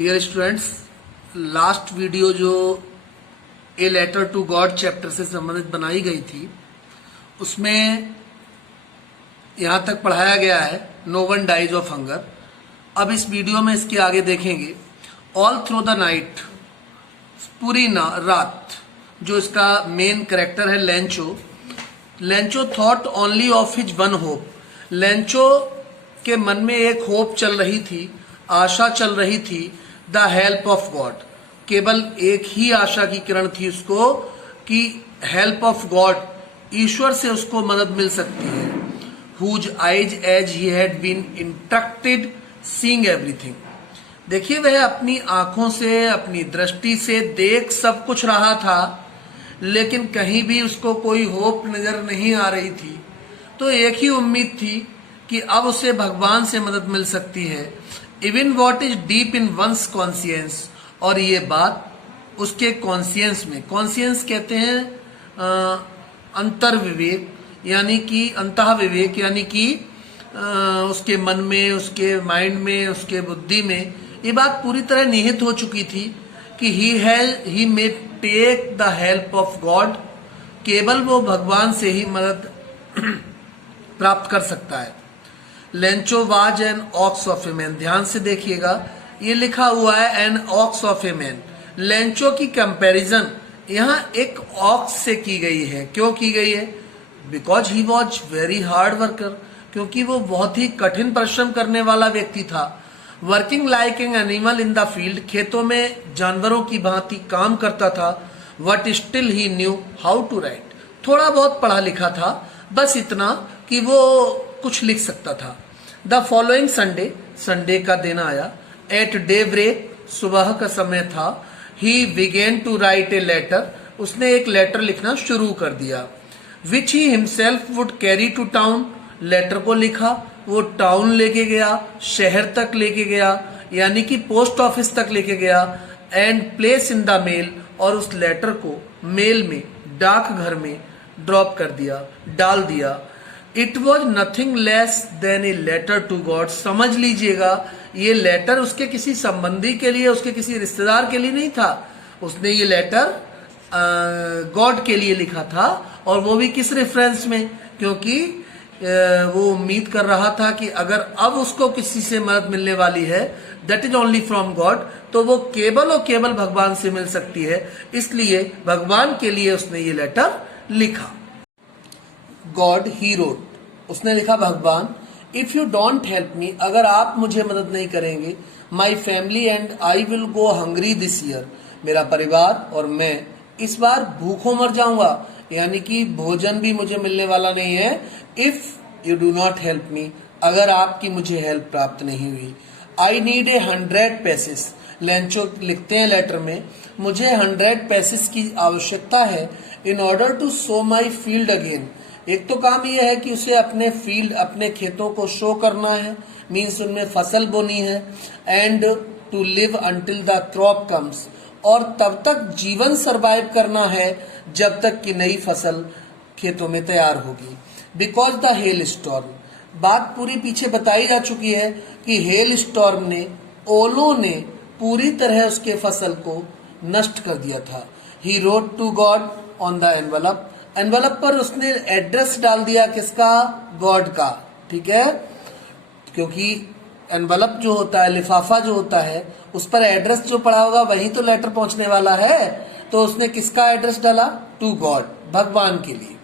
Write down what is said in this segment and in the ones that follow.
Dear students, last video जो a letter to God chapter से संबंधित बनाई गई थी उसमें यहाँ तक पढ़ाया गया है no one dies of hunger. अब इस वीडियो में इसके आगे देखेंगे ऑल थ्रू द नाइट, पूरी रात। जो इसका मेन कैरेक्टर है Lencho thought only of his one hope. Lencho के मन में एक होप चल रही थी, आशा चल रही थी, द हेल्प ऑफ गॉड। केवल एक ही आशा की किरण थी उसको कि हेल्प ऑफ गॉड, ईश्वर से उसको मदद मिल सकती है। Whose eyes as he had been instructed seeing everything. देखिए, वह अपनी आंखों से, अपनी दृष्टि से देख सब कुछ रहा था, लेकिन कहीं भी उसको कोई होप नजर नहीं आ रही थी। तो एक ही उम्मीद थी कि अब उसे भगवान से मदद मिल सकती है। Even what is deep in one's conscience, और ये बात उसके कॉन्सियंस में, कॉन्सियंस कहते हैं अंतर विवेक, यानी कि अंतः विवेक, यानी कि उसके मन में, उसके माइंड में, उसके बुद्धि में ये बात पूरी तरह निहित हो चुकी थी कि he may take the help of God. केवल वो भगवान से ही मदद प्राप्त कर सकता है। Lencho was an ox of a man. ध्यान से देखिएगा, ये लिखा हुआ है an ox of a man. Lencho की कंपैरिजन यहाँ एक ऑक्स से की गई है। क्यों की गई है? Because he was very hard worker, क्योंकि वो बहुत ही कठिन परिश्रम करने वाला व्यक्ति था। Working like an animal in the field, खेतों में जानवरों की भांति काम करता था। But still he knew how to write. थोड़ा बहुत पढ़ा लिखा था, बस इतना कि वो कुछ लिख सकता था। द फॉलोइंग संडे, संडे का दिन आया। एट डे ब्रेक, सुबह का समय था। He began to write a letter, उसने एक लेटर लिखना शुरू कर दिया। Which he himself would carry to town, letter को लिखा, वो टाउन लेके गया, शहर तक लेके गया, यानी कि पोस्ट ऑफिस तक लेके गया। And places in the mail, और उस लेटर को मेल में, डाक घर में ड्रॉप कर दिया, डाल दिया। It was nothing less than a letter to God. समझ लीजिएगा, ये लेटर उसके किसी संबंधी के लिए, उसके किसी रिश्तेदार के लिए नहीं था। उसने ये लेटर गॉड के लिए लिखा था, और वो भी किस रेफरेंस में? क्योंकि वो उम्मीद कर रहा था कि अगर अब उसको किसी से मदद मिलने वाली है, that is only from God, तो वो केवल और केवल भगवान से मिल सकती है। इसलिए भगवान के लिए उसने ये लेटर लिखा। गॉड ही रोट, उसने लिखा भगवान, if you don't help me, अगर आप मुझे मदद नहीं करेंगे, my family and I will go hungry this year, मेरा परिवार और मैं इस बार भूखों मर जाऊंगा, यानी कि भोजन भी मुझे मिलने वाला नहीं है। If you do not help me, अगर आपकी मुझे हेल्प प्राप्त नहीं हुई। आई नीड ए 100 पैसेस, लेंचो लिखते हैं लेटर में, मुझे 100 पैसेस की आवश्यकता है। In order to sow my field again, एक तो काम यह है कि उसे अपने फील्ड, अपने खेतों को शो करना है, मीन्स उनमें फसल बोनी है। And to live until the crop comes, और तब तक जीवन सरवाइव करना है जब तक कि नई फसल खेतों में तैयार होगी। बिकॉज द हेल स्टॉर्म, बात पूरी पीछे बताई जा चुकी है कि हेल स्टॉर्म ने, ओलों ने पूरी तरह उसके फसल को नष्ट कर दिया था। He wrote to God on the envelope, envelope पर उसने एड्रेस डाल दिया, किसका? गॉड का। ठीक है, क्योंकि एनवलप जो होता है, लिफाफा जो होता है, उस पर एड्रेस जो पड़ा होगा वही तो लेटर पहुंचने वाला है। तो उसने किसका एड्रेस डाला? टू गॉड, भगवान के लिए।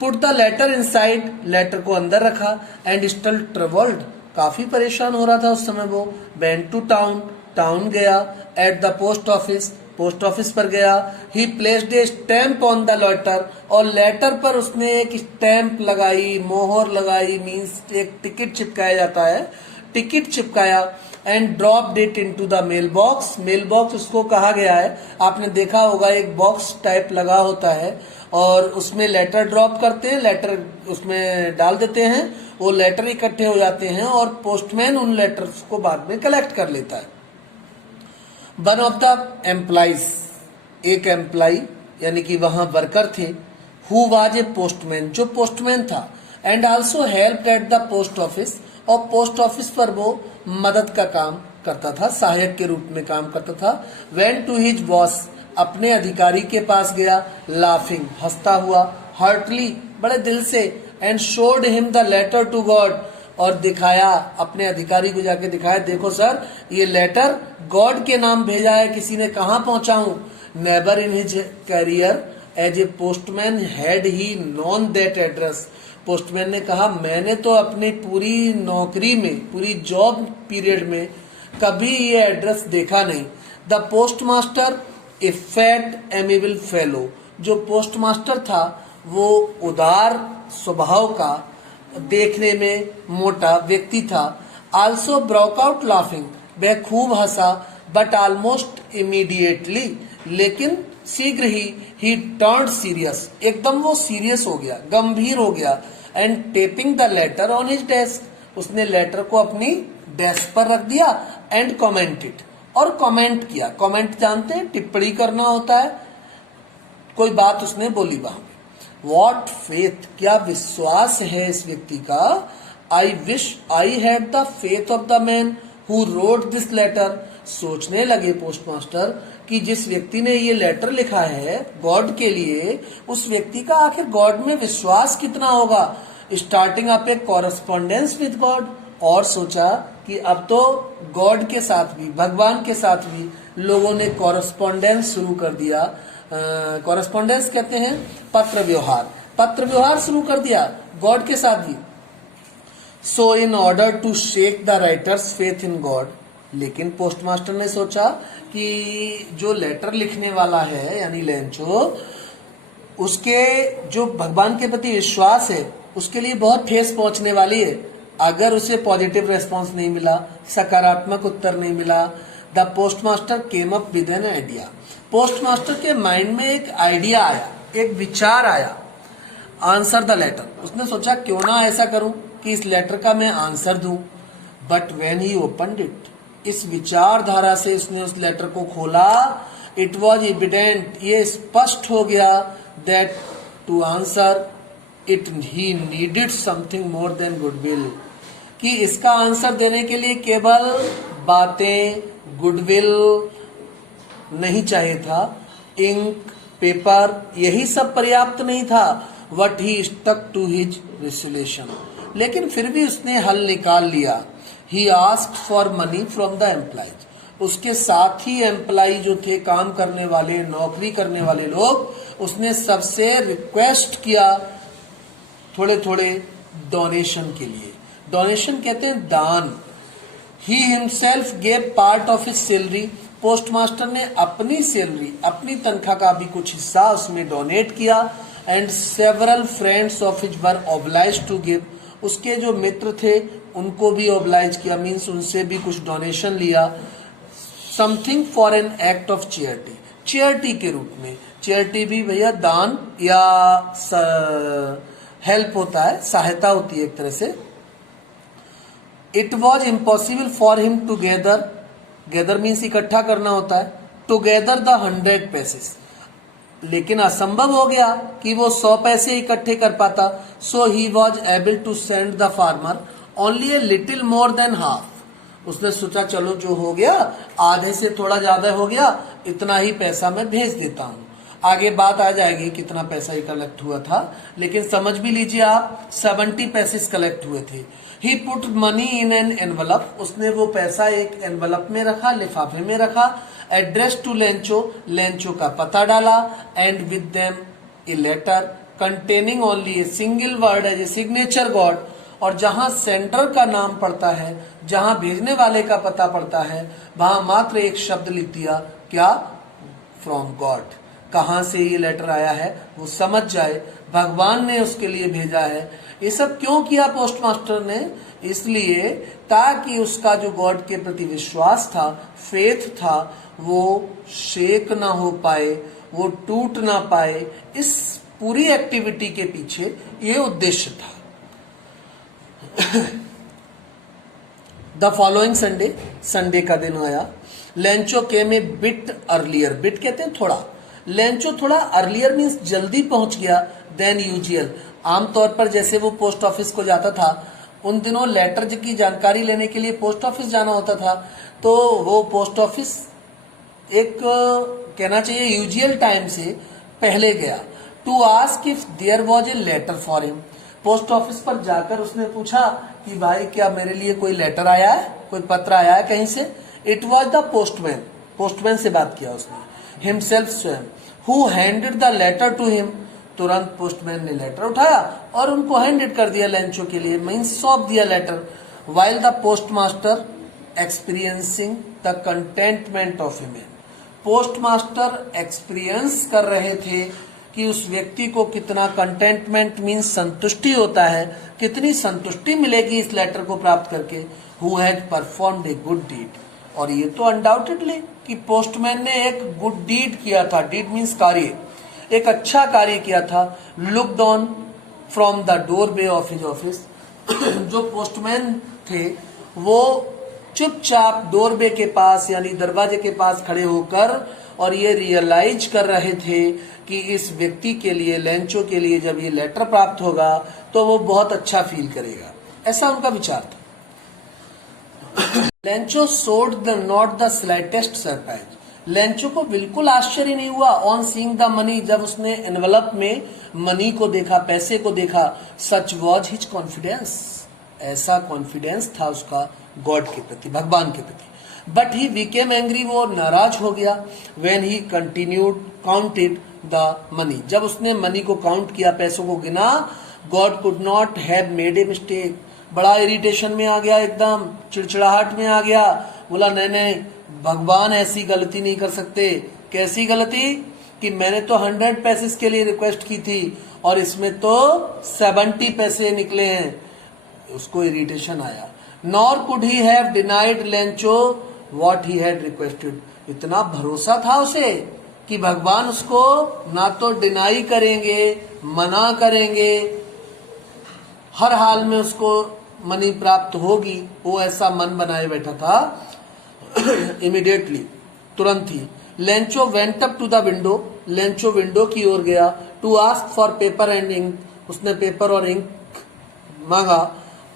Put the letter inside, letter को अंदर रखा। एंड स्टिल ट्रेवल्ड, काफी परेशान हो रहा था उस समय वो। वेंट टू टाउन, टाउन गया। At the post office, post office पर गया। He placed a stamp on the letter, और लेटर पर उसने एक स्टैम्प लगाई, मोहर लगाई, मीन्स एक टिकट चिपकाया जाता है, टिकट चिपकाया। And dropped it into the mail box, mail box उसको कहा गया है, आपने देखा होगा एक बॉक्स टाइप लगा होता है और उसमें लेटर ड्रॉप करते हैं, लेटर उसमें डाल देते हैं, वो लेटर इकट्ठे हो जाते हैं और पोस्टमैन उन लेटर्स को बाद में कलेक्ट कर लेता है। वन ऑफ द एम्प्लॉइज, एक एम्प्लॉय यानी कि वहां वर्कर थे, हु वाज ए पोस्टमैन, जो पोस्टमैन था। And also help at the post office, और पोस्ट ऑफिस पर वो मदद का काम करता था, सहायक के रूप में काम करता था। वेंट टू हिज बॉस, अपने अधिकारी के पास गया, लाफिंग, हंसता हुआ, हार्टली, बड़े दिल से, and showed him the letter to God, और दिखाया, अपने अधिकारी को जाके दिखाया, देखो सर ये लेटर गॉड के नाम भेजा है, किसी ने, कहाँ पहुंचाऊं। Never in his career as a postman had he known that address, postman ने कहा मैंने तो अपनी पूरी नौकरी में, पूरी जॉब पीरियड में कभी ये एड्रेस देखा नहीं। The postmaster a fat amiable fellow, जो पोस्टमास्टर था वो उदार स्वभाव का, देखने में मोटा व्यक्ति था। आल्सो ब्रोक आउट लाफिंग, वह खूब हंसा, बट ऑलमोस्ट इमीडिएटली, लेकिन शीघ्र ही टर्न्ड सीरियस, एकदम वो सीरियस हो गया, गंभीर हो गया। And tapping the letter on his desk, उसने लेटर को अपनी डेस्क पर रख दिया। एंड कॉमेंटेड, और कमेंट किया, कमेंट जानते हैं, टिप्पणी करना होता है, कोई बात उसने बोली वहां। वॉट फेथ, क्या विश्वास है इस व्यक्ति का। I wish I had the faith of the man who wrote this letter, सोचने लगे पोस्टमास्टर कि जिस व्यक्ति ने ये लेटर लिखा है गॉड के लिए, उस व्यक्ति का आखिर गॉड में विश्वास कितना होगा। Starting up A correspondence with God, और सोचा कि अब तो गॉड के साथ भी, भगवान के साथ भी लोगों ने कॉरेस्पॉन्डेंस शुरू कर दिया। कॉरेस्पॉन्डेंस कहते हैं पत्र व्यवहार, पत्र व्यवहार शुरू कर दिया गॉड के साथ भी। So in order to shake the writer's faith in God, लेकिन पोस्टमास्टर ने सोचा कि जो लेटर लिखने वाला है यानी लेंचो, उसके जो भगवान के प्रति विश्वास है उसके लिए बहुत ठेस पहुंचने वाली है अगर उसे पॉजिटिव रेस्पॉन्स नहीं मिला, सकारात्मक उत्तर नहीं मिला। The postmaster came up with an idea, postmaster के माइंड में एक आइडिया आया, एक विचार आया। आंसर द लेटर, उसने सोचा क्यों ना ऐसा करूं कि इस लेटर का मैं आंसर दूं। But when he opened it, इस विचारधारा से उसने उस लेटर को खोला, इट वॉज एविडेंट, ये स्पष्ट हो गया, that to answer it he needed something more than goodwill, कि इसका आंसर देने के लिए केवल बातें, गुडविल नहीं चाहिए था, इंक, पेपर, यही सब पर्याप्त नहीं था। But he stuck to his resolution, लेकिन फिर भी उसने हल निकाल लिया। He asked for money from the employees, उसके साथ ही एम्प्लॉय जो थे, काम करने वाले, नौकरी करने वाले लोग, उसने सबसे रिक्वेस्ट किया थोड़े थोड़े डोनेशन के लिए। डोनेशन कहते हैं दान। He himself gave part of his salary, postmaster ने अपनी सैलरी, अपनी तनख्वाह का भी कुछ हिस्सा उसमें डोनेट किया। And several friends of his were obliged to give, उसके जो मित्र थे उनको भी ऑब्लाइज किया, मीन्स उनसे भी कुछ डोनेशन लिया। Something for an act of charity, charity के रूप में, चैरिटी भी भैया दान या हेल्प होता है, सहायता होती है एक तरह से। It was impossible for him to gather, gather means इकट्ठा करना होता है, टुगेदर द 100 पैसेस, लेकिन असंभव हो गया कि वो 100 पैसे इकट्ठे कर पाता। So he was able to send the farmer only a little more than half, उसने सोचा चलो जो हो गया आधे से थोड़ा ज्यादा हो गया, इतना ही पैसा मैं भेज देता हूँ। आगे बात आ जाएगी कितना पैसा ही कलेक्ट हुआ था, लेकिन समझ भी लीजिए आप 70 पैसे कलेक्ट हुए थे। He put money in an envelope, उसने वो पैसा एक एनवलप में रखा, लिफाफे में रखा। एड्रेस टू लेंचो, लेंचो का पता डाला। And with them a letter containing only a single word as a signature God, और जहां सेंडर का नाम पड़ता है, जहां भेजने वाले का पता पड़ता है, वहां मात्र एक शब्द लिख दिया, क्या, फ्रॉम गॉड। कहां से ये लेटर आया है वो समझ जाए, भगवान ने उसके लिए भेजा है। ये सब क्यों किया पोस्टमास्टर ने, इसलिए ताकि उसका जो गॉड के प्रति विश्वास था, फेथ था, वो शेक ना हो पाए, वो टूट ना पाए। इस पूरी एक्टिविटी के पीछे ये उद्देश्य था। द फॉलोइंग संडे, संडे का दिन आया। लेंचो केम ए बिट अर्लियर, बिट कहते हैं थोड़ा, लेंचो थोड़ा अर्लियर मीन्स जल्दी पहुंच गया देन यूजुअल, आमतौर पर जैसे वो पोस्ट ऑफिस को जाता था उन दिनों लेटर की जानकारी लेने के लिए पोस्ट ऑफिस जाना होता था, तो वो पोस्ट ऑफिस एक कहना चाहिए यूजुअल टाइम से पहले गया to ask if there was a letter for him. Post office पर जाकर उसने पूछा कि भाई क्या मेरे लिए कोई लेटर आया है, कोई पत्र आया है कहीं से। It was the postman, postman से बात किया उसने, हिमसेल्फ स्वयं, who handed the letter to him. तुरंत पोस्टमैन ने लेटर उठाया और उनको हैंडेड कर दिया लेंचो के लिए, मीन्स सौंप दिया letter. While the post master experiencing the contentment of a man, post master experience कर रहे थे कि उस व्यक्ति को कितना कंटेंटमेंट मीन्स संतुष्टि होता है, कितनी संतुष्टि मिलेगी इस लेटर को प्राप्त करके। Who had performed a good deed, और ये तो अनडाउटेडली कि पोस्टमैन ने एक गुड डीड किया था, डीड मीन्स कार्य, एक अच्छा कार्य किया था। Looked on from the door way of his office, जो पोस्टमैन थे वो चुपचाप डोरवे के पास यानी दरवाजे के पास खड़े होकर और ये रियलाइज कर रहे थे कि इस व्यक्ति के लिए, लेंचो के लिए जब ये लेटर प्राप्त होगा तो वो बहुत अच्छा फील करेगा, ऐसा उनका विचार था। लेंचो सोड the not the slightest surprise, Lencho को बिल्कुल आश्चर्य नहीं हुआ ऑन सीइंग द मनी, जब उसने एनवलप में मनी को देखा, पैसे को देखा। सच वॉज हिज कॉन्फिडेंस, ऐसा कॉन्फिडेंस था उसका गॉड के प्रति, भगवान के प्रति। बट ही बिकेम एंग्री, वो नाराज हो गया। When he continued counted the money, जब उसने मनी को काउंट किया, पैसों को गिना, God could not have made a mistake, बड़ा इरिटेशन में आ गया, एकदम चिड़चिड़ाहट में आ गया। बोला नहीं नहीं, भगवान ऐसी गलती नहीं कर सकते। कैसी गलती कि मैंने तो 100 पैसे के लिए रिक्वेस्ट की थी और इसमें तो 70 पैसे निकले हैं। उसको इरिटेशन आया। Nor could he have denied Lencho what he had requested, इतना भरोसा था उसे कि भगवान उसको ना तो डिनाई करेंगे, मना करेंगे, हर हाल में उसको मनी प्राप्त होगी, वो ऐसा मन बनाए बैठा था। इमीडिएटली, तुरंत ही, Lencho went up to the window, Lencho window की ओर गया। To ask for paper and ink, उसने पेपर और इंक मांगा।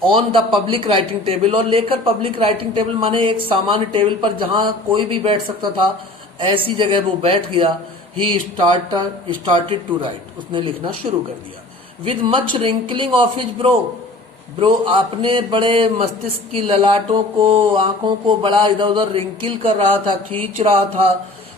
On the public writing table, और लेकर पब्लिक राइटिंग टेबल माने एक सामान्य टेबल पर जहां कोई भी बैठ सकता था, ऐसी जगह वो बैठ गया। ही स्टार्टेड टू राइट, उसने लिखना शुरू कर दिया। With much wrinkling of his bro, आपने बड़े मस्तिष्क की ललाटों को, आंखों को बड़ा इधर उधर रिंकिल कर रहा था, खींच रहा था।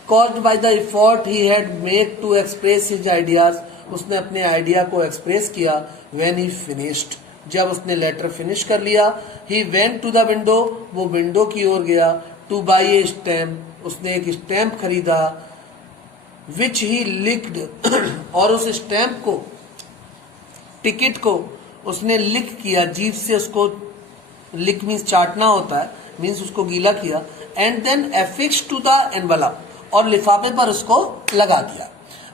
Caused by the effort he had made to express his ideas, उसने अपने आइडिया को एक्सप्रेस किया। व्हेन ही फिनिश्ड, जब उसने लेटर फिनिश कर लिया। He went to the window, वो विंडो की ओर गया। टू बाई ए स्टैम्प, उसने एक स्टैम्प खरीदा। विच ही लिक्ड, और उस स्टैम्प को, टिकट को उसने लिख किया, जीभ से उसको, लिक मीन्स चाटना होता है, मीन्स उसको गीला किया। And then affix to the envelope, और लिफाफे पर उसको लगा दिया।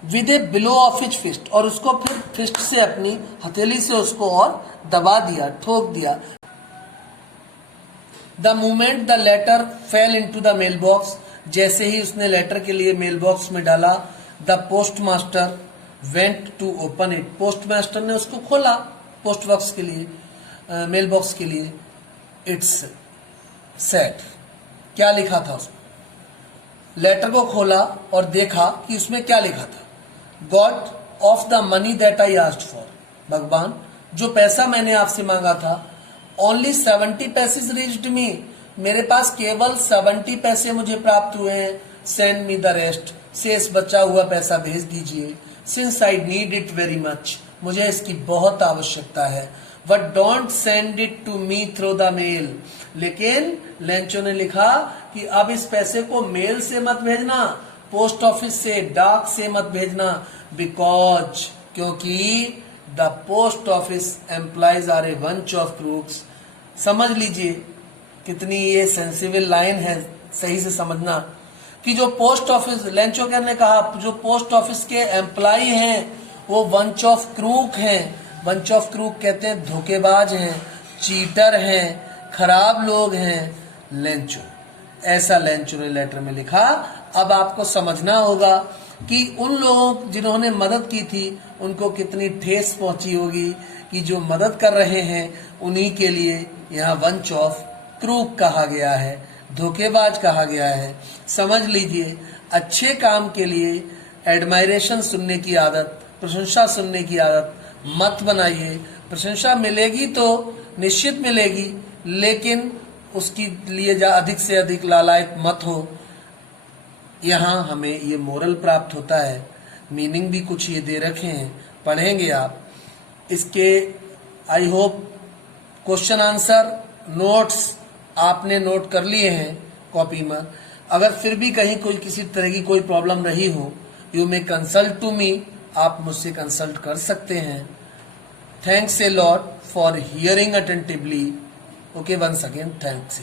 With a blow of his fist, और उसको फिर फिस्ट से, अपनी हथेली से उसको और दबा दिया, ठोक दिया। The moment the letter fell into the mail box, जैसे ही उसने लेटर के लिए मेल बॉक्स में डाला, the post master went to open it, post master ने उसको खोला, पोस्ट बॉक्स के लिए, मेल बॉक्स के लिए। इट्स सेट, क्या लिखा था उसमें? लेटर को खोला और देखा कि उसमें क्या लिखा था। God of the money that I asked for, भगवान जो पैसा मैंने आपसे मांगा था, ओनली 70 पैसे रीच्ड मी, मेरे पास केवल 70 पैसे मुझे प्राप्त हुए हैं। सेंड मी द रेस्ट, शेष बचा हुआ पैसा भेज दीजिए। Since I need it very much, मुझे इसकी बहुत आवश्यकता है। But don't send it to me through the mail, लेकिन लेंचो ने लिखा कि अब इस पैसे को मेल से मत भेजना, पोस्ट ऑफिस से, डाक से मत भेजना। बिकॉज, क्योंकि the post office employees are a bunch of crooks. समझ लीजिए कितनी ये सेंसिबल लाइन है, सही से समझना कि जो पोस्ट ऑफिस, लेंचो ने कहा, जो पोस्ट ऑफिस के एम्प्लॉय हैं वो बंच ऑफ क्रूक हैं। बंच ऑफ क्रूक कहते हैं धोखेबाज हैं, चीटर हैं, खराब लोग हैं। लेंचो, ऐसा लेंचो ने लेटर में लिखा। अब आपको समझना होगा कि उन लोगों जिन्होंने मदद की थी उनको कितनी ठेस पहुंची होगी कि जो मदद कर रहे हैं उन्हीं के लिए यहाँ वंच ऑफ क्रूक कहा गया है, धोखेबाज कहा गया है। समझ लीजिए, अच्छे काम के लिए एडमायरेशन सुनने की आदत, प्रशंसा सुनने की आदत मत बनाइए। प्रशंसा मिलेगी तो निश्चित मिलेगी, लेकिन उसकी लिए अधिक से अधिक लालायत मत हो। यहाँ हमें ये मोरल प्राप्त होता है। मीनिंग भी कुछ ये दे रखे हैं, पढ़ेंगे आप इसके। I hope question answer notes आपने नोट कर लिए हैं कॉपी में। अगर फिर भी कहीं कोई किसी तरह की कोई प्रॉब्लम रही हो, you may consult to me, आप मुझसे कंसल्ट कर सकते हैं। Thanks a lot for hearing attentively. Okay, once again thanks.